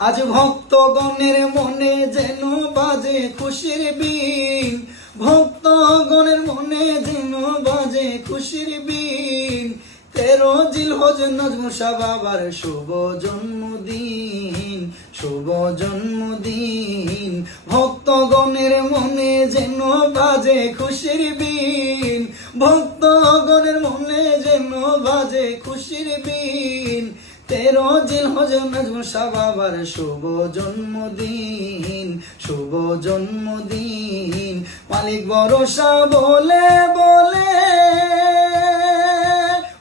আজ ভক্তগণের মনে যেন বাজে খুশির বিন, ভক্তগণের মনে যেন বাজে খুশির বিন। 13 জিলহজ নাজমুল শাহ বাবার শুভ জন্মদিন, শুভ জন্মদিন। ভক্তগণের মনে যেন বাজে খুশির বিন, ভক্তগণের মনে যেন বাজে খুশির বিন। 13 জিলহজ নাজমুল শাহ বাবার শুভ জন্মদিন, শুভ জন্মদিন। মালিক ভরসা বলে বলে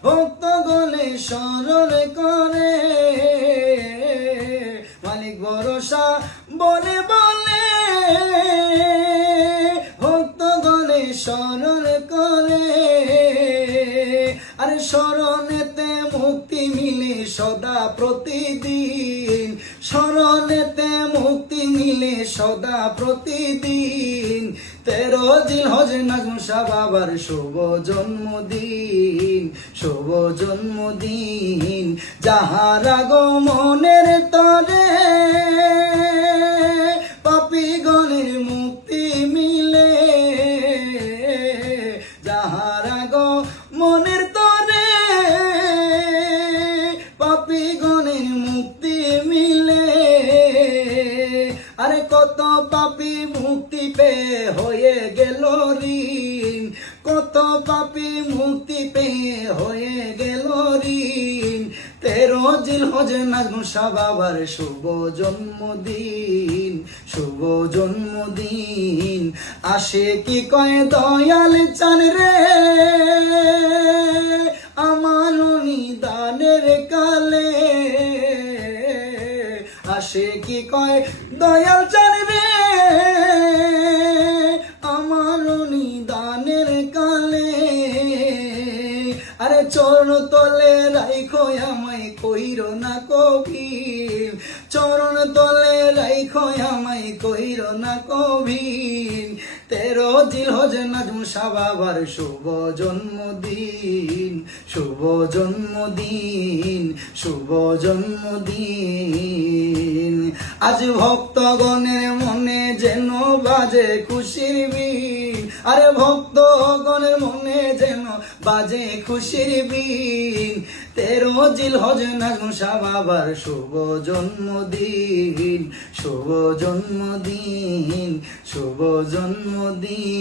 ভক্তগণে স্মরণ করে, মালিক ভরসা বলে বলে ভক্তগণে স্মরণ করে। আরে স্মরণেতে মুক্তি মিলে সদা প্রতিদিন, স্মরণেতে মুক্তি মিলে সদা প্রতিদিন। 13 জিলহজ নাজমুল শাহ বাবার শুভ জন্মদিন, শুভ জন্মদিন। যাহার আগমনের তরে পাপীগণের মুক্তি মিলে, যাহার আগমনের তরে পাপীগণের মুক্তি মিলে। আরে কত পাপী মুক্তি পেয়ে হয়ে গেল ঋণ, কত পাপী মুক্তি পেয়ে হয়ে গেল ঋণ। 13 জিলহজ নাজমুল শাহ বাবার শুভ জন্মদিন, শুভ জন্মদিন। আসে কি কয় দয়াল চান রে আমার নিদানের কালে, আসে কি কয় দয়াল চান রে আমার নিদানের কালে। আরে চরণ তলে রাইখো আমায় কইরো না কবির, চরণ তলে রাইখো আমায় কইরো না কবির। 13 জিলহজ নাজমুল শাহ বাবার শুভ জন্মদিন, শুভ জন্মদিন, শুভ জন্মদিন। আজ ভক্তগণের মনে যেন বাজে খুশির বিন, আরে ভক্তগণের মনে যেন বাজে খুশির বিন। 13 জিলহজ নাজমুল শাহ বাবার শুভ জন্মদিন, শুভ জন্মদিন, শুভ জন্মদিন।